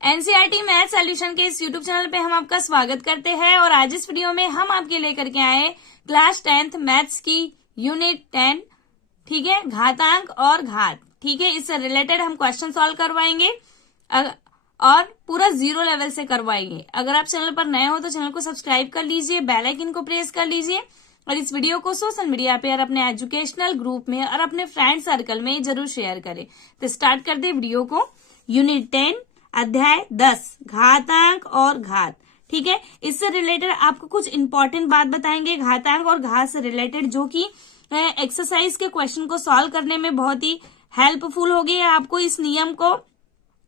NCERT math solution के इस YouTube channel पे हम आपका स्वागत करते हैं और आज इस वीडियो में हम आपके लेकर के आए क्लास 10th मैथ्स की यूनिट 10, ठीक है, घातांक और घात, ठीक है। इससे रिलेटेड हम क्वेश्चन सॉल्व करवाएंगे और पूरा 0 लेवल से करवाएंगे। अगर आप चैनल पर नए हो तो चैनल को सब्सक्राइब कर लीजिए, बेल आइकन को प्रेस कर लीजिए और इस वीडियो को सोशल मीडिया पे और अपने एजुकेशनल ग्रुप में और अपने फ्रेंड सर्कल में जरूर शेयर करें। तो स्टार्ट कर दे वीडियो को। यूनिट 10 अध्याय 10 घातांक और घात, ठीक है। इससे रिलेटेड आपको कुछ इंपॉर्टेंट बात बताएंगे घातांक और घात से रिलेटेड, जो कि एक्सरसाइज के क्वेश्चन को सॉल्व करने में बहुत ही हेल्पफुल होगी। आपको इस नियम को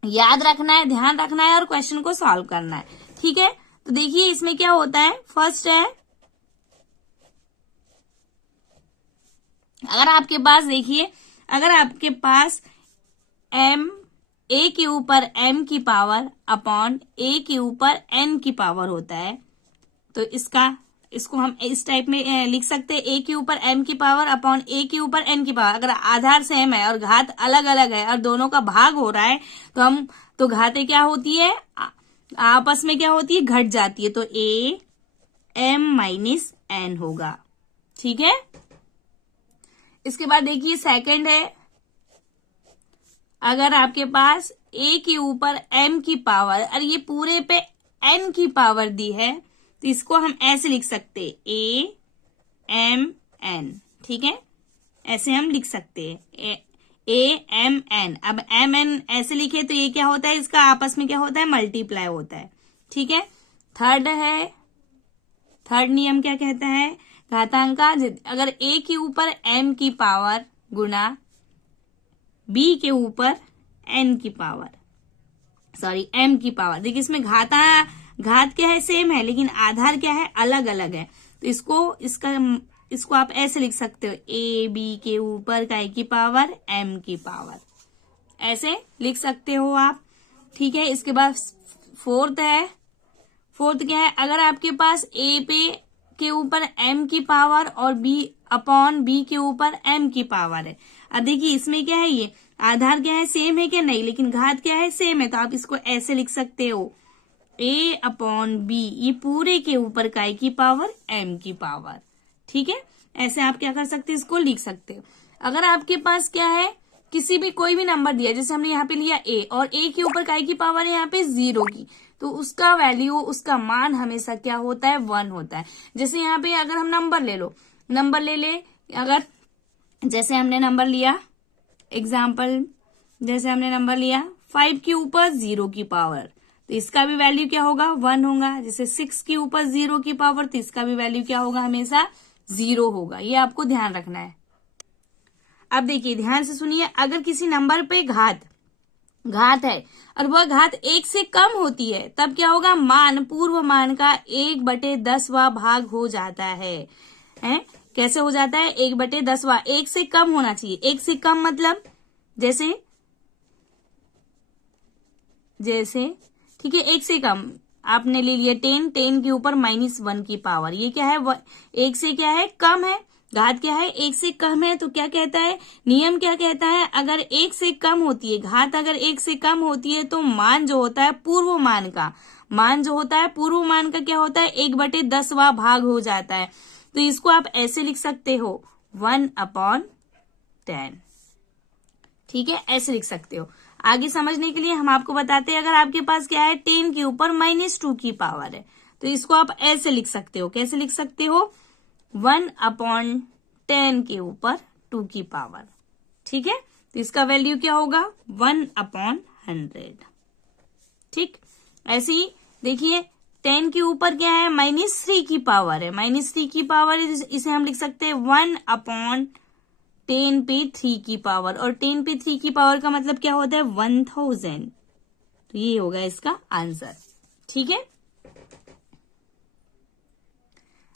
याद रखना है, ध्यान रखना है और क्वेश्चन को सॉल्व करना है, ठीक है। तो देखिए इसमें क्या होता है। फर्स्ट है, अगर आपके पास देखिए, अगर आपके पास a के ऊपर m की पावर अपॉन a के ऊपर n की पावर होता है, तो इसको हम इस टाइप में लिख सकते हैं, a के ऊपर m की पावर अपॉन a के ऊपर n की पावर। अगर आधार सेम है और घात अलग अलग है और दोनों का भाग हो रहा है तो घातें क्या होती है, आपस में क्या होती है, घट जाती है। तो a m माइनस n होगा, ठीक है। इसके बाद देखिए सेकंड है, अगर आपके पास a के ऊपर m की पावर और ये पूरे पे n की पावर दी है, तो इसको हम ऐसे लिख सकते हैं a m n, ठीक है, ऐसे हम लिख सकते हैं a m n। अब m n ऐसे लिखे तो ये क्या होता है, इसका आपस में क्या होता है, मल्टीप्लाई होता है, ठीक है। थर्ड है, थर्ड नियम क्या कहता है, घातांक का अगर a के ऊपर m की पावर गुना b के ऊपर n की पावर, सॉरी m की पावर। देखिए इसमें घात क्या है, सेम है, लेकिन आधार क्या है, अलग अलग है। तो इसको आप ऐसे लिख सकते हो a b के ऊपर काय की पावर m की पावर, ऐसे लिख सकते हो आप, ठीक है। इसके बाद फोर्थ है, फोर्थ क्या है, अगर आपके पास a पे के ऊपर m की पावर और b अपॉन b के ऊपर m की पावर है। अब देखिए इसमें क्या है, ये आधार क्या है, सेम है क्या, नहीं, लेकिन घात क्या है, सेम है। तो आप इसको ऐसे लिख सकते हो a अपॉन b, ये पूरे के ऊपर काय की पावर m की पावर, ठीक है। ऐसे आप क्या कर सकते हैं, इसको लिख सकते हो। अगर आपके पास क्या है, कोई भी नंबर दिया, जैसे हमने यहाँ पे लिया a और a के ऊपर काय की पावर है यहाँ पे 0 की, तो उसका वैल्यू, उसका मान हमेशा क्या होता है, 1 होता है। जैसे यहाँ पे अगर हम नंबर ले ले, अगर जैसे हमने नंबर लिया, एग्जाम्पल जैसे हमने नंबर लिया 5 के ऊपर 0 की पावर, तो इसका भी वैल्यू क्या होगा, 1 होगा। जैसे 6 के ऊपर 0 की पावर, तो इसका भी वैल्यू क्या होगा, हमेशा 0 होगा। ये आपको ध्यान रखना है। अब देखिए ध्यान से सुनिए, अगर किसी नंबर पे घात है और वह घात 1 से कम होती है, तब क्या होगा, मान पूर्व मान का 1/10वां भाग हो जाता है। कैसे हो जाता है, 1/10वां, 1 से कम होना चाहिए। 1 से कम मतलब जैसे ठीक है, 1 से कम आपने ले लिया 10 के ऊपर -1 की पावर, ये क्या है, 1 से क्या है, कम है। घात क्या है, 1 से कम है। तो क्या कहता है, नियम क्या कहता है, अगर 1 से कम होती है घात, अगर 1 से कम होती है तो मान जो होता है पूर्व मान का, क्या होता है, 1/10वां भाग हो जाता है। तो इसको आप ऐसे लिख सकते हो 1/10, ठीक है, ऐसे लिख सकते हो। आगे समझने के लिए हम आपको बताते हैं, अगर आपके पास क्या है, 10 के ऊपर -2 की पावर है, तो इसको आप ऐसे लिख सकते हो, कैसे लिख सकते हो, 1/10 के ऊपर 2 की पावर, ठीक है। तो इसका वैल्यू क्या होगा, 1/100, ठीक। ऐसे ही देखिए 10 के ऊपर क्या है, -3 की पावर है, -3 की पावर, इसे हम लिख सकते हैं 1/10 पे 3 की पावर, और 10 पे 3 की पावर का मतलब क्या होता है, 1000। तो ये होगा इसका आंसर, ठीक है।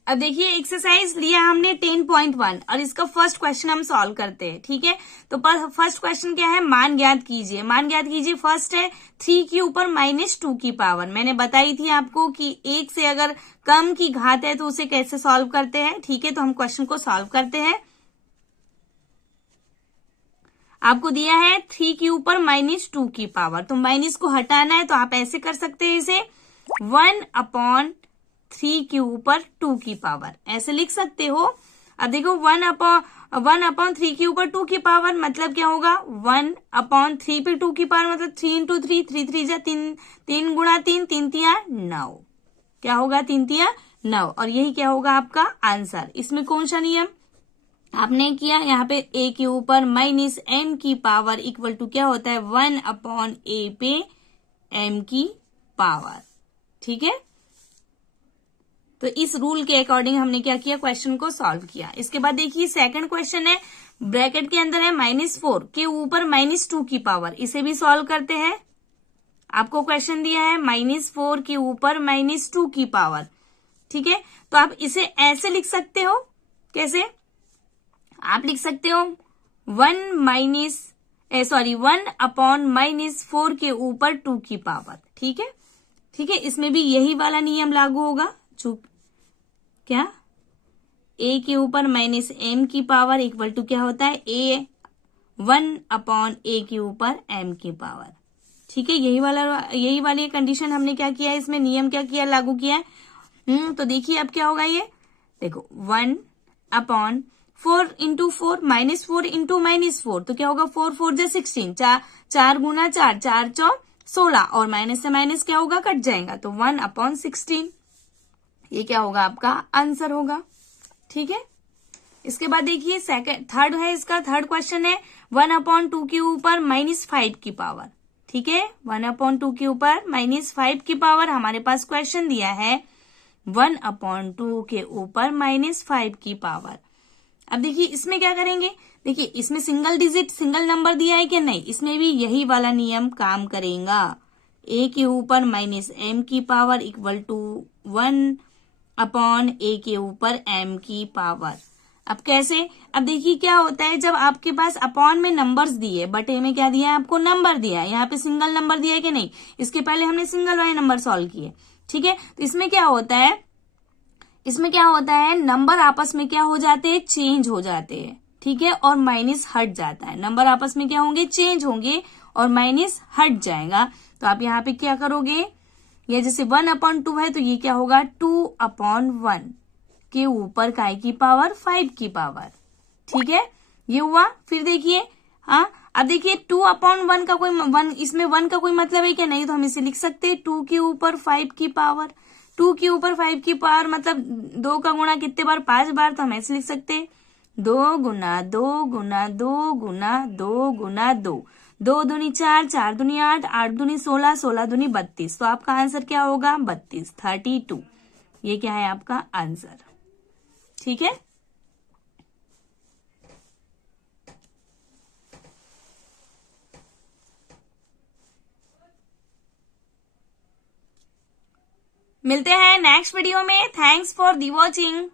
अब देखिए एक्सरसाइज लिया हमने 10.1 और इसका फर्स्ट क्वेश्चन हम सॉल्व करते हैं, ठीक है। तो फर्स्ट क्वेश्चन क्या है, मान ज्ञात कीजिए। फर्स्ट है 3 के ऊपर -2 की पावर। मैंने बताई थी आपको कि 1 से अगर कम की घात है तो उसे कैसे सॉल्व करते हैं, ठीक है। तो हम क्वेश्चन को सॉल्व करते हैं। आपको दिया है 3 के ऊपर -2 की पावर, तो माइनस को हटाना है तो आप ऐसे कर सकते हैं इसे 1/3 के ऊपर 2 की पावर, ऐसे लिख सकते हो। अब देखो 1/3 के ऊपर 2 की पावर मतलब क्या होगा, 1/3 पे 2 की पावर मतलब 3 × 3, 3 3 जा 3, 3 × 3, 3 3 9, क्या होगा 3 3 9, और यही क्या होगा आपका आंसर। इसमें कौन सा नियम आपने किया, यहाँ पे a के ऊपर -m की पावर इक्वल टू क्या होता है 1/a पे m की पावर, ठीक है। तो इस रूल के अकॉर्डिंग हमने क्या किया, क्वेश्चन को सॉल्व किया। इसके बाद देखिए सेकंड क्वेश्चन है, ब्रैकेट के अंदर है -4 के ऊपर -2 की पावर, इसे भी सॉल्व करते हैं। आपको क्वेश्चन दिया है -4 के ऊपर -2 की पावर, ठीक है। तो आप इसे ऐसे लिख सकते हो, कैसे आप लिख सकते हो 1/-4 के ऊपर 2 की पावर, ठीक है, ठीक है। इसमें भी यही वाला नियम लागू होगा, क्या a के ऊपर -m की पावर इक्वल टू क्या होता है 1/a के ऊपर m की पावर, ठीक है। यही वाली कंडीशन हमने क्या किया है, इसमें नियम क्या किया, लागू किया है। तो देखिए अब क्या होगा, ये देखो 1/4 4 × 4 -4 × -4, तो क्या होगा 4 4 जा 16, 4 × 4 4 4 16, और माइनस से माइनस क्या होगा, कट जाएगा, तो 1/16, ये क्या होगा आपका आंसर होगा, ठीक है। इसके बाद देखिए थर्ड है, इसका थर्ड क्वेश्चन है 1/2 के ऊपर -5 की पावर, ठीक है। 1/2 के ऊपर -5 की पावर हमारे पास क्वेश्चन दिया है 1/2 के ऊपर -5 की पावर। अब देखिए इसमें क्या करेंगे, देखिए इसमें सिंगल नंबर दिया है कि नहीं, इसमें भी यही वाला नियम काम करेगा, a के ऊपर -m की पावर इक्वल टू 1/a के ऊपर m की पावर। अब कैसे, अब देखिए क्या होता है, जब आपके पास अपॉन में नंबर्स दिए, बटे में क्या दिया है आपको, नंबर दिया है, यहाँ पे सिंगल नंबर दिया है कि नहीं, इसके पहले हमने सिंगल वाले नंबर सॉल्व किए, ठीक है। तो इसमें क्या होता है, नंबर आपस में क्या हो जाते हैं, चेंज हो जाते हैं, ठीक है, और माइनस हट जाता है, नंबर आपस में क्या होंगे, चेंज होंगे और माइनस हट जाएगा। तो आप यहाँ पे क्या करोगे, ये जैसे 1/2 है तो ये क्या होगा 2/1 के ऊपर काय की पावर 5 की पावर, ठीक है, ये हुआ। फिर देखिए अब देखिए 2/1 का कोई इसमें 1 का कोई मतलब है क्या, नहीं, तो हम इसे लिख सकते हैं 2 के ऊपर 5 की पावर, 2 के ऊपर 5 की पावर मतलब 2 का गुणा कितने बार, 5 बार, तो हम ऐसे लिख सकते हैं 2 × 2 × 2 × 2 × 2, 2 दूनी 4, 4 दूनी 8, 8 दूनी 16, 16 दूनी 32, तो आपका आंसर क्या होगा 32, 32, ये क्या है आपका आंसर, ठीक है। मिलते हैं नेक्स्ट वीडियो में, थैंक्स फॉर दी वॉचिंग।